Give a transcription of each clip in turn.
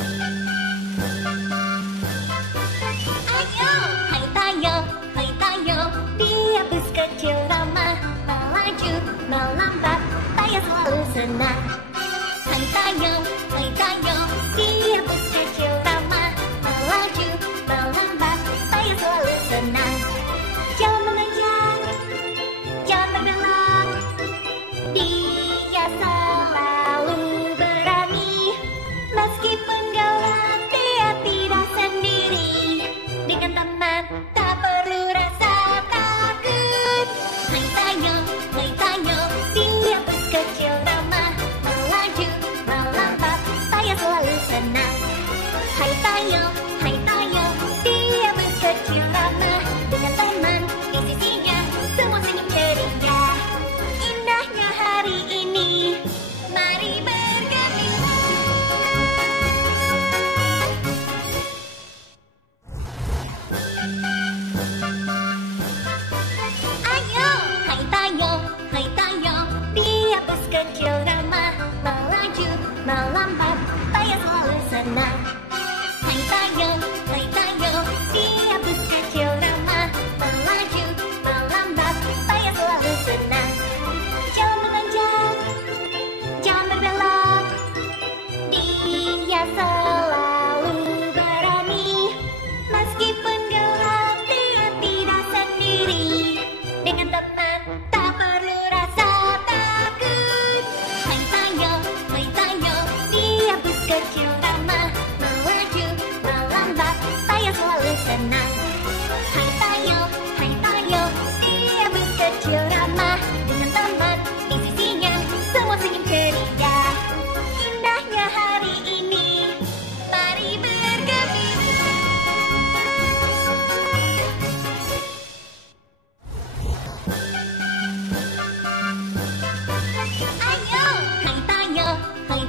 Ayo, hai tayo, dia bus kecil ramah, melaju, melambat, tayo selalu senang. Hai tayo, dia bus kecil ramah, melaju, melambat, tayo selalu senang. Jangan mengejar, jangan berbelok, dia selalu berani. Meskipun galak, dia tidak sendiri. Dengan teman, tak perlu rasa takut. Hai tayo, dia bus kecil ramah, melaju, melambat, tayo selalu senang. Hai tayo, dia bus kecil ramah, dengan teman di sisinya, semua senyum ceria. Indahnya hari ini, mari bergembira. Ayo, hai tayo, dia bus kecil ramah, melaju, melambat, tayo selalu senang. Hai tayo, dia bus kecil ramah, melaju, melambat, tayo selalu senang. Jangan mengejar, jangan berbelok, dia selalu berani. Meskipun gelap, dia tidak sendiri. Dengan teman, tak perlu rasa takut. Hai tayo, dia bus kecil ramah, melaju, melambat, tayo selalu senang. Hai tayo, dia bus kecil ramah, dengan teman di sisinya, semua senyum ceria. Indahnya hari ini, mari bergembira. Ayo, hai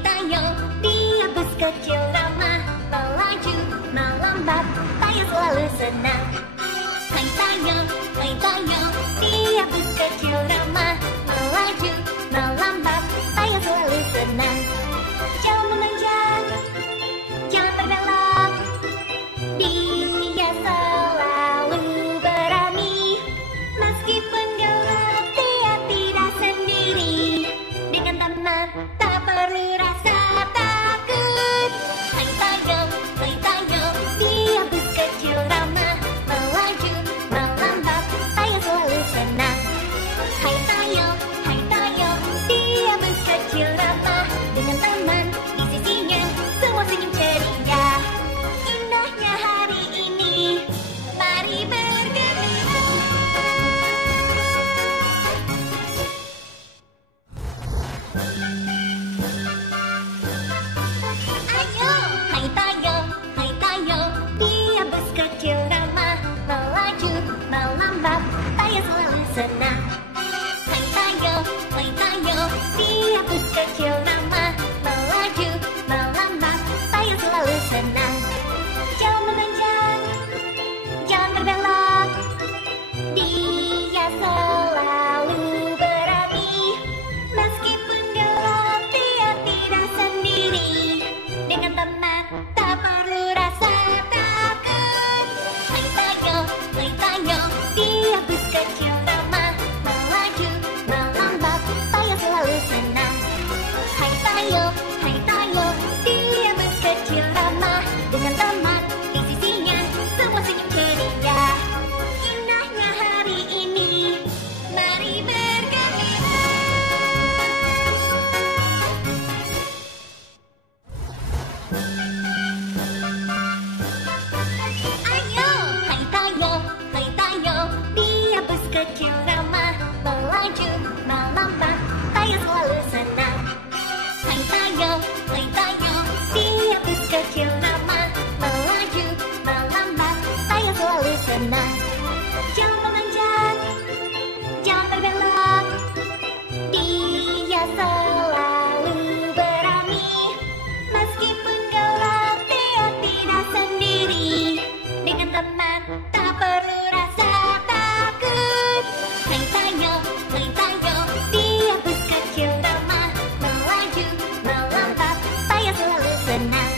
tayo, dia bus kecil ramah, melaju, melambat, tayo selalu senang. Hai tayo, dia bus kecil ramah, melaju, melambat, tayo selalu senang. Jangan mengejar, jangan berbelok, dia selalu berani. Meskipun gelap, dia tidak sendiri. Dengan teman, tak perlu rasa takut. Hai tayo, dia bus kecil ramah, melaju, melambat, tayo selalu senang. Hai tayo, dia bus kecil ramah, dengan teman di sisinya, semua senyum ceria. Indahnya hari ini, mari bergembira. Ayo, hai tayo, dia bus kecil ramah, melaju, melambat, tayo selalu senang. Hai tayo, dia bus kecil ramah, melaju, melambat, tayo selalu senang. Jangan mengejar, jangan berbelok, dia selalu berani. Meskipun gelap, dia tidak sendiri. Dengan teman, tak perlu rasa takut. Hai tayo, dia bus kecil ramah, melaju, melambat, tayo selalu senang. Hai tayo, dia bus kecil ramah, dengan teman di sisinya, semua senyum ceria. Indahnya hari ini, mari bergembira. Ayo, hai tayo, dia bus kecil ramah, melaju, melambat, tayo selalu senang. Hai tayo, dia bus kecil ramah, melaju, melambat, tayo selalu senang. Jangan mengejar, jangan berbelok, dia selalu berani. Meskipun gelap, dia tidak sendiri. Dengan teman, tak perlu rasa takut. Hai tayo, dia bus kecil ramah, melaju, melambat, tayo selalu senang.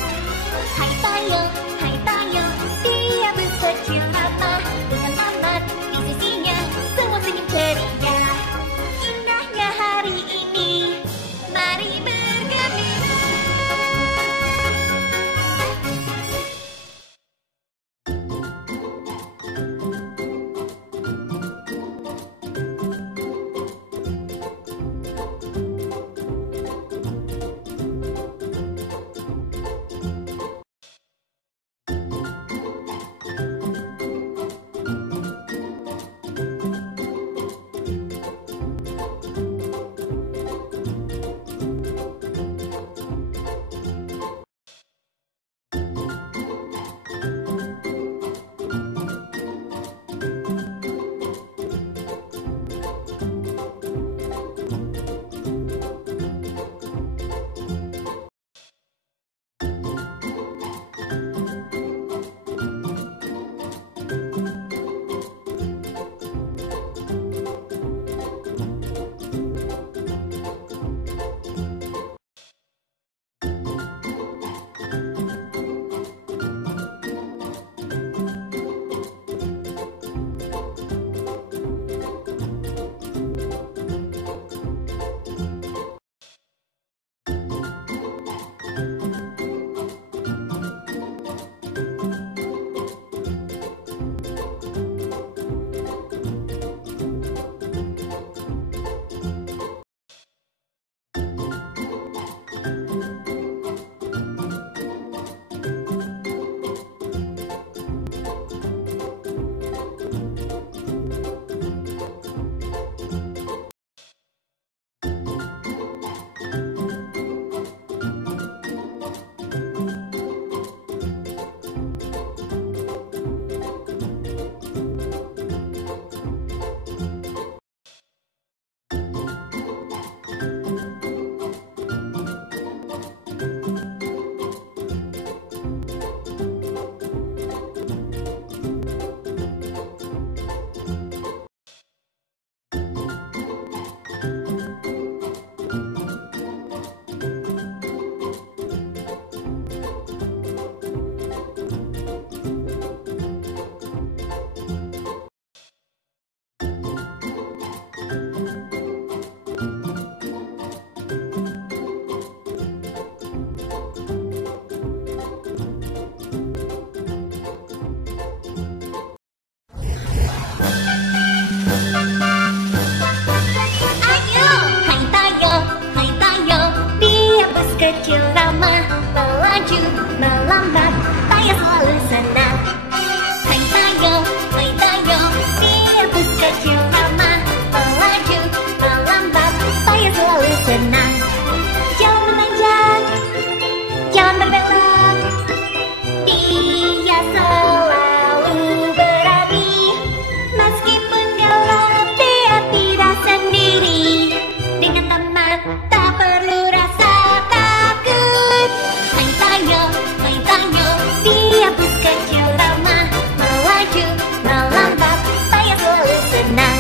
kecil ramah, melaju, melambat, Tayo selalu senang.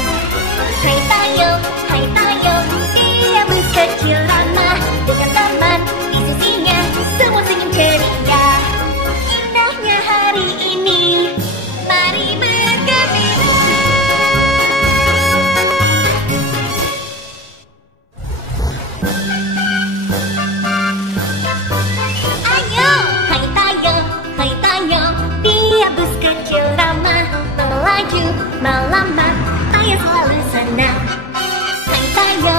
Hai Tayo, dia bus kecil ramah, dengan teman di sisinya, semua senyum ceria. Indahnya hari ini, mari bergembira. Ayo, hai Tayo, dia bus kecil ramah, melaju, melambat, Tayo selalu senang. Hai Tayo,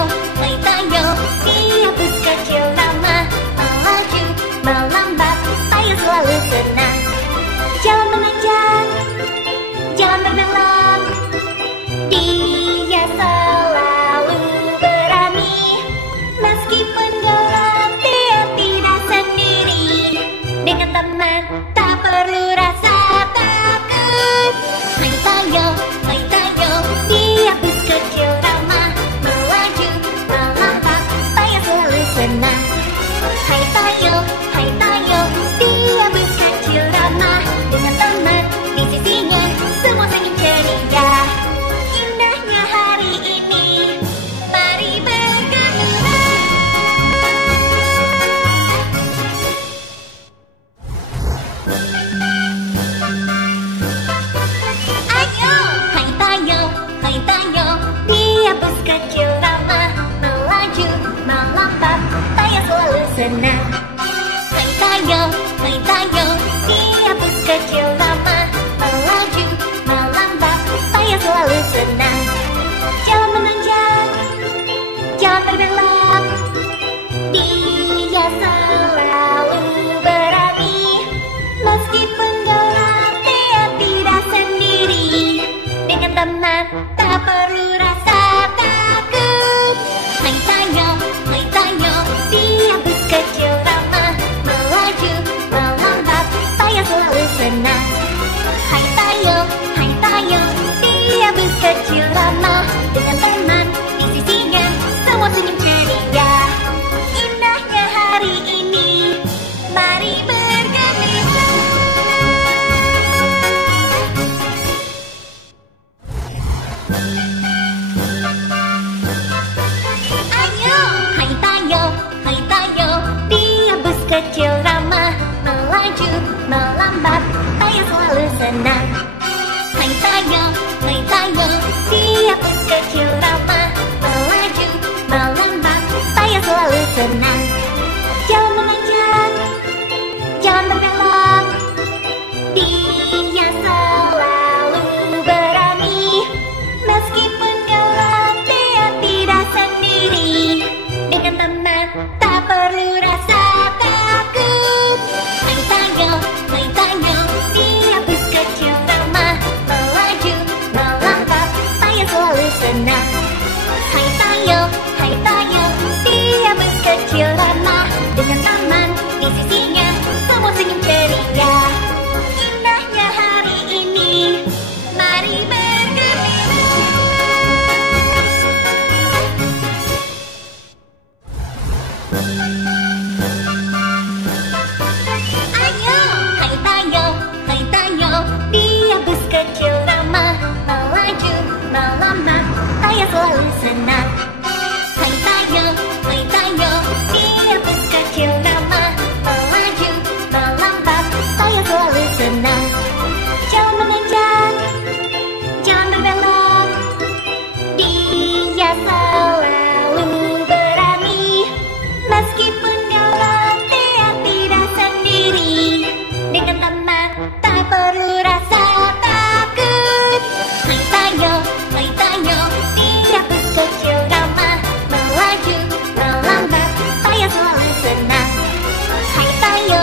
dia bus kecil ramah, melaju, melambat, Tayo selalu senang. Jalan menanjak, jalan berbelok, dia selalu berani. Meskipun gelap, dia tidak sendiri. Dengan teman, tak perlu rasa takut. Hai Tayo, dia bus kecil ramah, melaju, melambat, Tayo selalu senang. Hai Tayo, dia bus kecil ramah, dengan teman di sisinya, semua senyum ceria. Indahnya hari ini, mari bergembira. Ayo, hai Tayo, dia bus kecil ramah, melaju, melambat, Tayo selalu senang. Hai Tayo, dia bus kecil ramah, melaju, melambat, Tayo selalu senang. Jalan menanjak, jalan berbelok, dia selalu berani. Meskipun gelap, dia tidak sendiri. Dengan teman, tak perlu rasa takut. Hai Tayo, dia bus kecil ramah, melaju, melambat, Tayo selalu senang. Hai Tayo, dia bus kecil ramah, dengan teman di sisinya, semua senyum ceria. Indahnya hari ini, mari bergembira. Ayo, hai Tayo, dia bus kecil ramah, melaju, melambat, Tayo selalu senang. Hai Tayo, dia bus kecil ramah, melaju, melambat, Tayo selalu senang. Jalan menanjak, jalan berbelok, dia selalu berani. Meskipun gelap, dia tidak sendiri. Dengan teman, tak perlu rasa takut. Hai Tayo, dia bus kecil ramah, melaju, melambat, Tayo selalu senang. Hai Tayo, dia bus kecil ramah, dengan teman di sisinya, semua senyum ceria. Indahnya hari ini, mari bergembira. Ayo, hai Tayo, dia bus kecil ramah, melaju, melambat, Tayo selalu senang. Hai Tayo, dia bus kecil ramah, melaju, melambat, Tayo selalu senang. Jalan menanjak, jalan berbelok, dia selalu berani. Meskipun gelap, dia tidak sendiri. Dengan teman, tak perlu rasa takut. Hai Tayo, dia bus kecil ramah, melaju, melambat, Tayo selalu senang. Hai Tayo,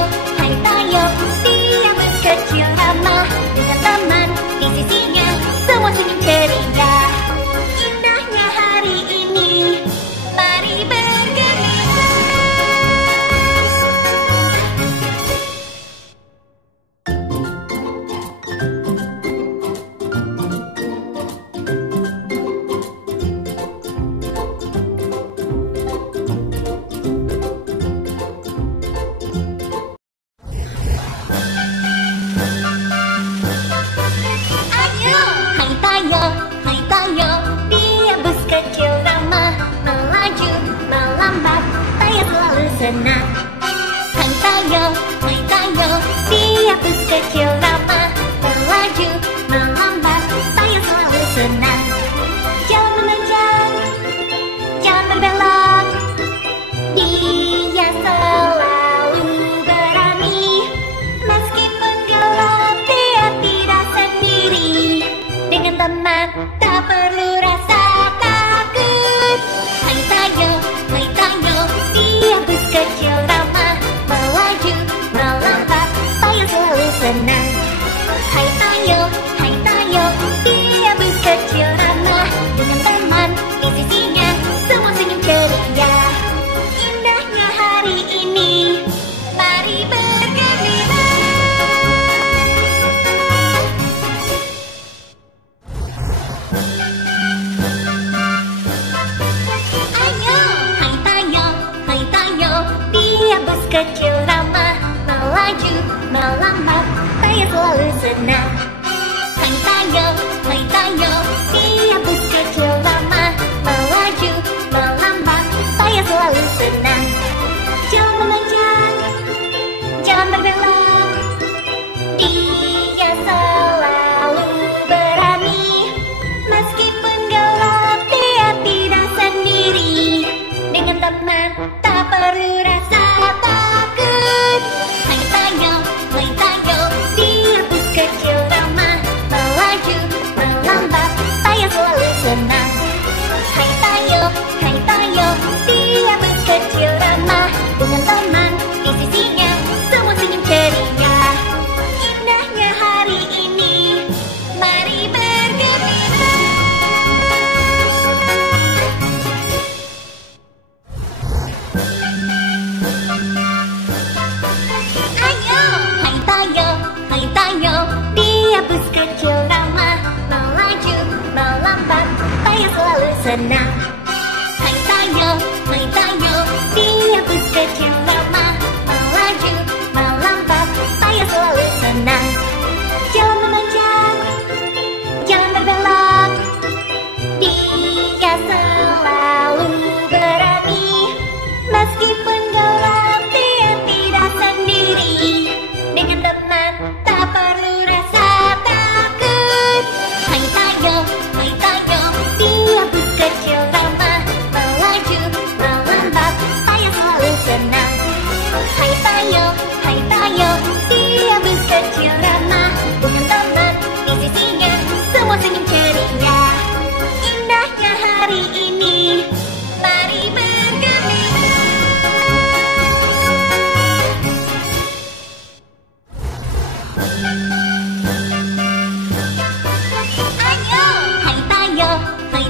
dia bus kecil ramah, dengan teman di sisinya, semua senyum ceria. Indahnya hari ini, mari bergembira. senang. Hai Tayo, dia bus kecil ramah, melaju, melambat, Tayo selalu senang. Jalan menanjak, jalan berbelok, dia selalu berani. Meskipun gelap, dia tidak sendiri. Dengan teman, tak perlu rasa takut. Hai Tayo, dia bus kecil ramah, melaju, melambat, Tayo selalu senang. Hai Tayo, dia bus kecil ramah, dengan teman di sisinya, semua senyum ceria. Indahnya hari ini, mari bergembira. Ayo, hai Tayo, dia bus kecil ramah, melaju, melambat, Tayo selalu senang. Hai Tayo, dia bus kecil ramah, melaju, melambat, Tayo selalu senang. Jalan menanjak, jalan berbelok, dia selalu berani. Meskipun gelap, dia tidak sendiri. Dengan teman, tak perlu rasa takut. Hai Tayo, dia bus kecil ramah, melaju, melambat, Tayo selalu senang. Hai Tayo, dia bus kecil ramah, dengan teman di sisinya, semua senyum ceria. Indahnya hari ini, mari bergembira. Ayo, hai Tayo, dia bus kecil ramah, melaju, melambat, Tayo selalu senang. Hai Tayo, dia bus kecil ramah, melaju, melambat, Tayo selalu senang. Jalan menanjak, jalan berbelok, dia selalu berani. Meskipun gelap, dia tidak sendiri. Dengan teman, tak perlu rasa takut. Hai Tayo, dia bus kecil ramah, melaju, melambat, Tayo selalu senang. Hai Tayo, dia bus kecil ramah, dengan teman di sisinya, semua senyum ceria. Indahnya hari ini, mari bergembira. Ayo, hai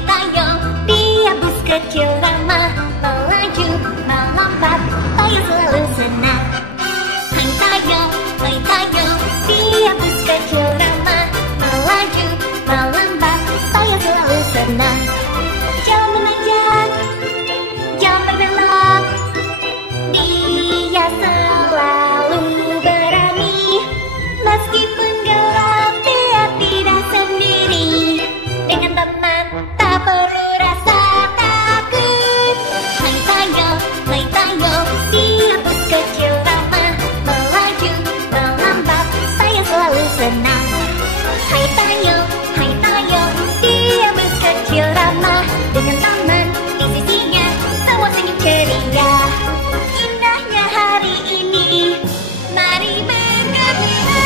Tayo, dia bus kecil ramah, melaju, melambat, Tayo selalu senang. Hai Tayo, dia bus kecil ramah, melaju, melambat, Tayo selalu senang. Jalan menanjak, jalan berbelok, dia selalu berani. Meskipun gelap, dia tidak sendiri. Dengan teman, tak perlu rasa takut. Hai Tayo, dia bus kecil ramah, melaju, melambat, Tayo selalu senang. Hai Tayo, dia bus kecil ramah, dengan teman di sisinya, semua senyum ceria. Indahnya hari ini, mari bergembira.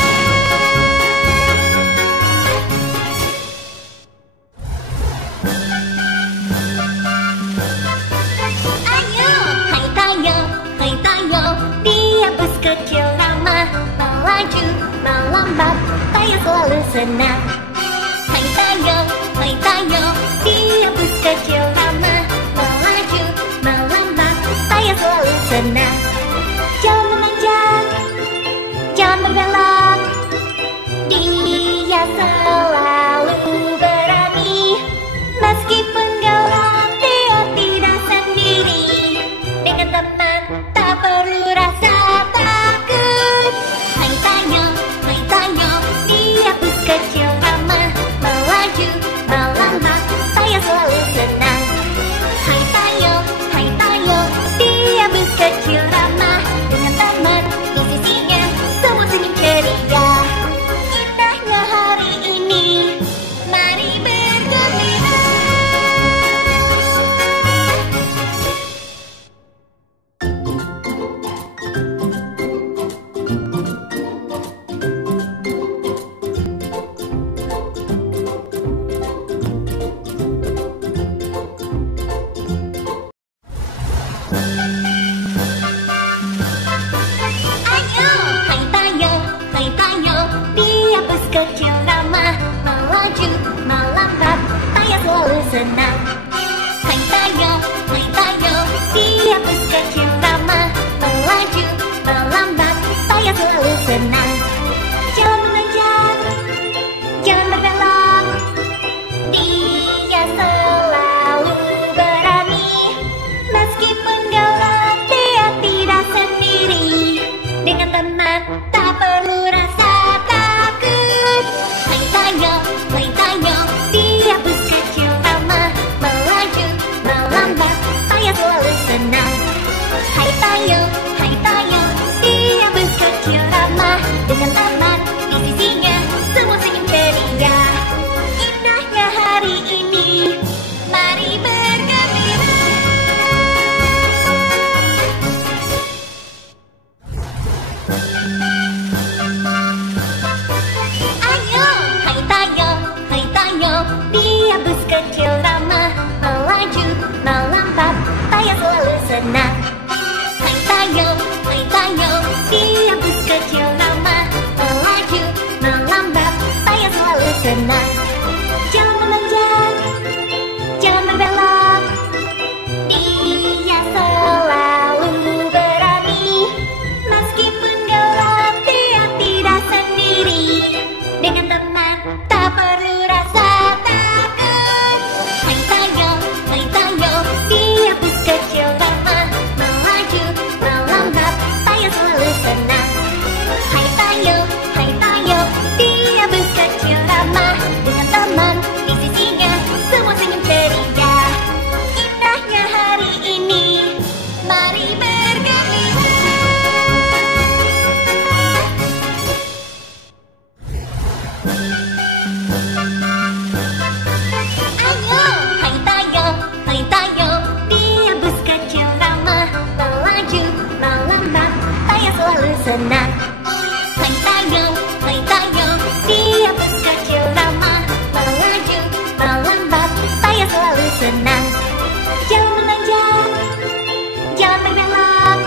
Ayo, hai Tayo, dia bus kecil ramah, melaju, melambat, Tayo selalu senang. Hai Tayo, dia bus kecil ramah, melaju, melambat, Tayo selalu senang. Jalan menanjak, jalan berbelok, dia selalu berani. Meskipun gelap, dia tidak sendiri. Dengan teman, tak perlu rasa takut. Hai Tayo, dia bus kecil ramah, melaju, melambat, Tayo selalu senang. kecil ramah, melaju, melambat, payah selalu senang. Hai Tayo, dia bus kecil ramah, melaju, melambat, payah selalu senang. Jalan menanjak, jalan berbelok, dia selalu berani. Meskipun galak, dia tidak sendiri. Dengan teman, tak perlu rasa takut. Hai Tayo, dia bus kecil ramah, melaju, melambat, payah selalu senang. Hai Tayo, dia bus kecil ramah, dengan teman di sisinya, semua senyum ceria. Indahnya hari ini, mari bergembira. Ayo, hai Tayo, dia bus kecil ramah, melaju, melambat, payah selalu senang. Hai Tayo, dia bus kecil ramah, melaju, melambat, payah selalu senang. Jalan menanjak, jalan berbelok, dia selalu berani. Meskipun gelap, dia tidak sendiri. Dengan teman, tak perlu rasa takut. Hai Tayo, dia bus kecil ramah, melaju, melambat, payah selalu senang. Hai Tayo, dia bus kecil ramah, dengan teman di sisinya, semua senyum ceria. Indahnya hari ini, mari bergembira. Ayo, hai Tayo, dia bus kecil ramah, melaju, melambat, payah selalu senang. Hai Tayo, dia bus kecil ramah, melaju, melambat, payah selalu senang. Jalan menanjak, jalan berbelok,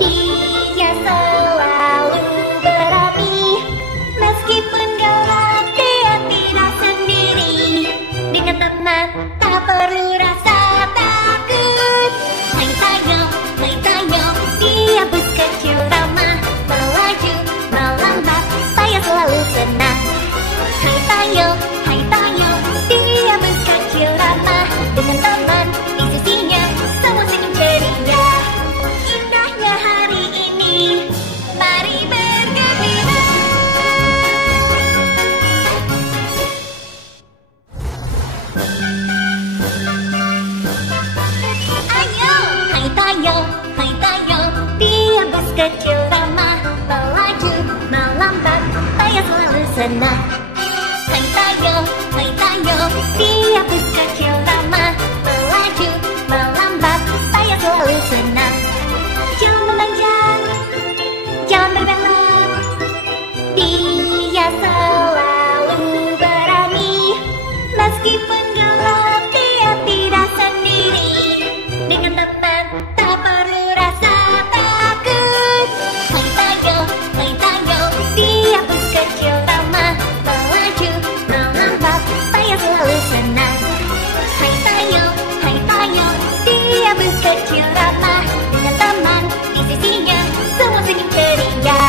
dia selalu berani. Meskipun gelap, dia tidak sendiri. Dengan teman, tak perlu rasa takut. Hai Tayo, dia bus kecil ramah, melaju, melambat, payah selalu senang. Hai Tayo, dia bus kecil ramah, dengan teman di sisinya, semua senyum ceria. Indahnya hari ini, mari bergembira. Ayo, hai Tayo, dia bus kecil ramah, melaju, melambat, payah selalu senang. Hai Tayo, dia bus kecil ramah, melaju, melambat, payah selalu senang. Jalan menanjak, jalan berbelok, dia selalu berani. Meskipun gelap, dia tidak sendiri. Dengan teman, tak perlu rasa takut. Hai Tayo, dia bus kecil ramah, melaju, melambat, payah selalu senang. Hai Tayo, dia bus kecil ramah, dengan teman di sisinya, semua senyum ceria.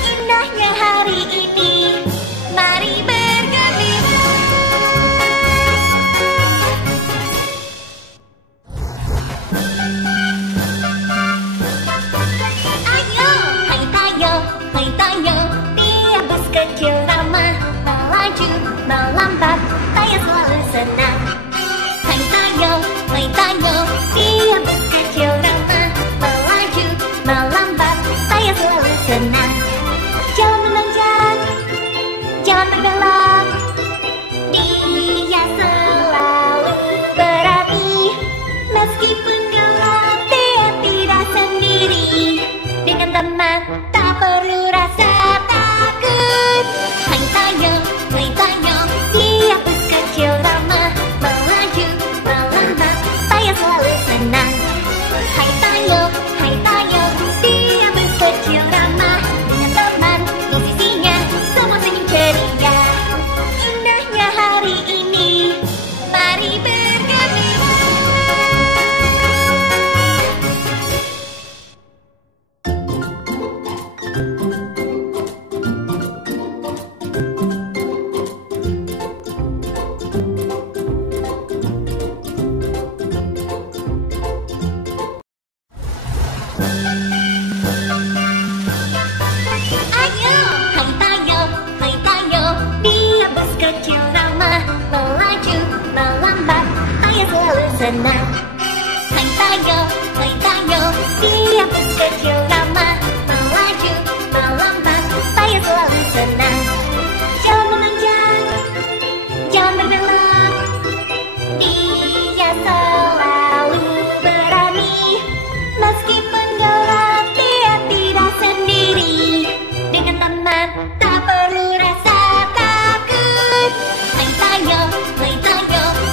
Indahnya hari ini, mari bergembira. Ayo, hai Tayo, dia bus kecil ramah, melaju, melambat, payah selalu senang. Hai Tayo, dia bus kecil ramah, melaju, melambat, payah selalu senang. Jalan menanjak, jalan berbelok, dia selalu berani. Meskipun gelap, dia tidak sendiri. Dengan teman, tak perlu rasa takut. Hai Tayo, dia bus kecil ramah, kecil ramah, melaju, melambat, ayah selalu senang. Hai Tayo, dia bus kecil ramah, melaju, melambat, ayah selalu senang. Jalan menanjak, jalan berbelok, dia selalu berani. Meskipun gelap, dia tidak sendiri. Dengan teman, tak perlu rasa takut. Hai Tayo,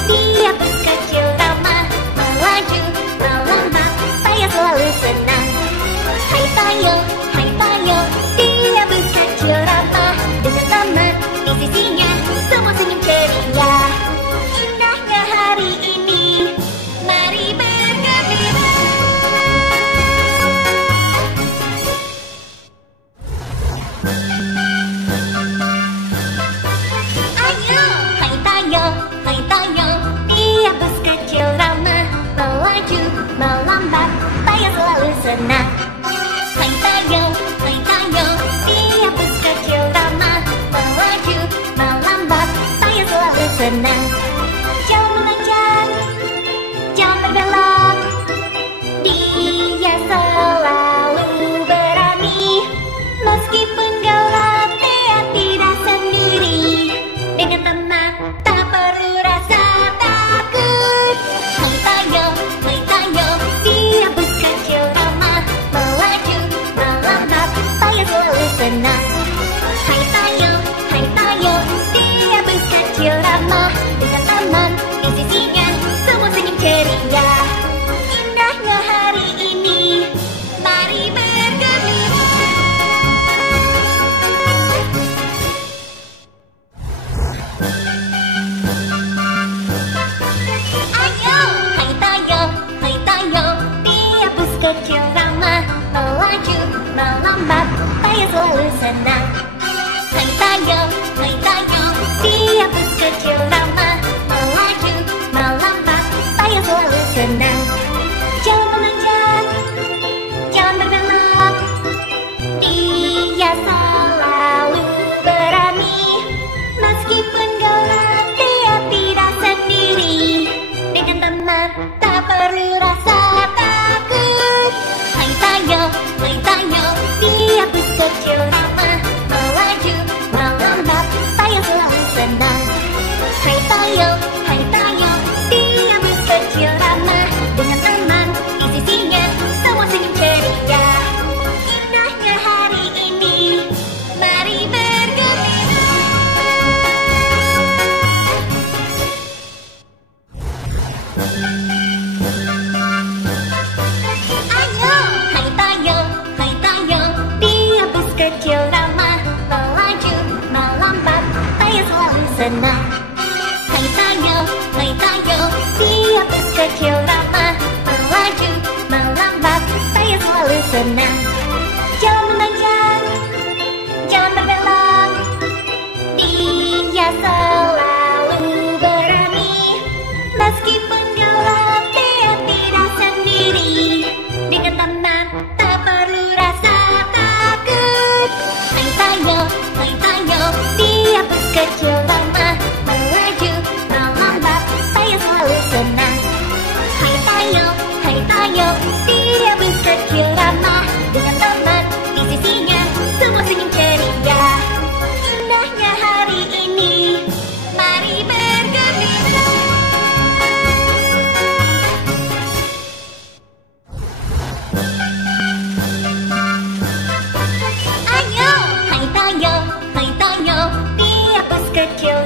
dia bus kecil ramah, melaju, melambat, ayah selalu senang. Hai Tayo, dia bus kecil ramah, dengan teman di sisinya, semua senyum ceria. Indahnya hari ini, mari bergembira. Ayo, hai Tayo, dia bus kecil ramah, melaju, melambat, ayah selalu senang. Hai Tayo, dia bus kecil ramah, melaju, melambat, ayah selalu senang. Jalan menanjak, jalan berbelok, dia selalu berani. Meskipun gelap, dia tidak sendiri. Dengan teman, tak perlu rasa takut. Hai Tayo, dia bus kecil ramah, melaju, melambat, ayah selalu senang. Hai Tayo, dia bus kecil ramah, dengan teman di sisinya, semua senyum ceria. Indahnya hari ini, mari bergembira. Ayo, hai Tayo, dia bus kecil ramah, melaju, melambat, ayah selalu senang. Hai Tayo, dia bus kecil ramah, melaju, melambat, ayah selalu senang. Jalan menanjak, jalan berbelok, dia selalu berani. Meskipun gelap, dia tidak sendiri. Dengan teman, tak perlu rasa takut. Hai Tayo, dia bus kecil ramah, melaju, melambat, ayah selalu senang. Hai Tayo, dia bus kecil ramah, dengan teman di sisinya, semua senyum ceria. Indahnya hari ini, mari bergembira. Ayo, hai Tayo, dia bus kecil ramah, melaju, melambat, ayah selalu senang. Hai Tayo, dia bus kecil ramah, melaju, melambat, ayah selalu senang. Jalan menanjak, jalan berbelok, dia selalu berani. Meskipun gelap, dia tidak sendiri. Dengan teman, tak perlu rasa takut. Hai Tayo, dia bus kecil ramah, melaju, melambat, ayah selalu senang. Hai Tayo, dia bus kecil ramah, dengan teman di sisinya, semua senyum ceria. Indahnya hari ini, mari bergembira. Ayo, hai Tayo, dia bus kecil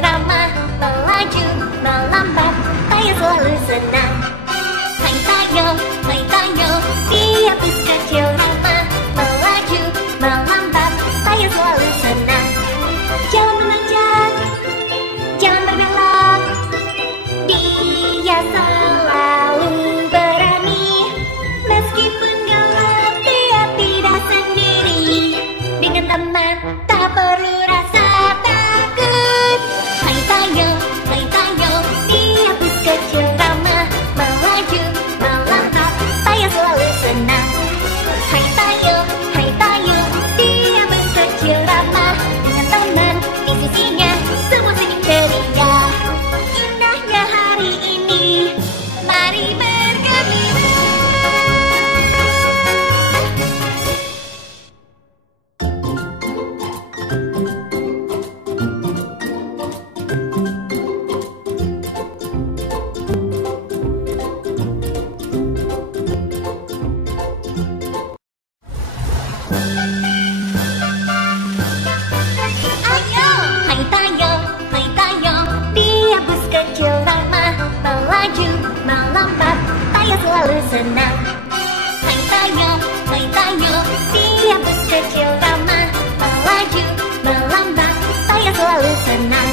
selalu senang.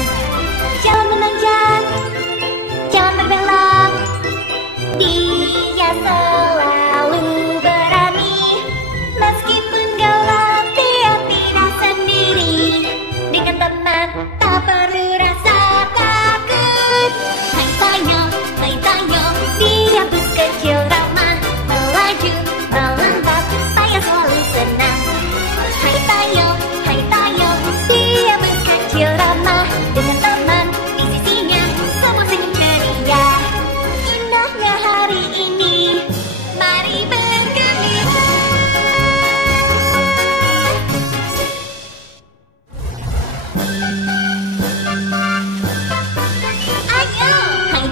Jangan menanjak, jangan berbelok, dia selalu berani. Meskipun galau, dia tidak sendiri. Dengan teman, tak perlu rasa takut. Hai Tayo, dia bus kecil ramah, melaju, melambat, Tayo selalu senang. Hai Tayo, dia bus kecil ramah, dengan teman di sisinya, semua senyum ceria. Indahnya hari ini, mari bergembira. Ayo, hai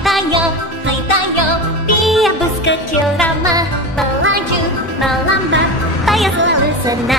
Tayo, dia bus kecil ramah, melaju, melambat, Tayo selalu senang.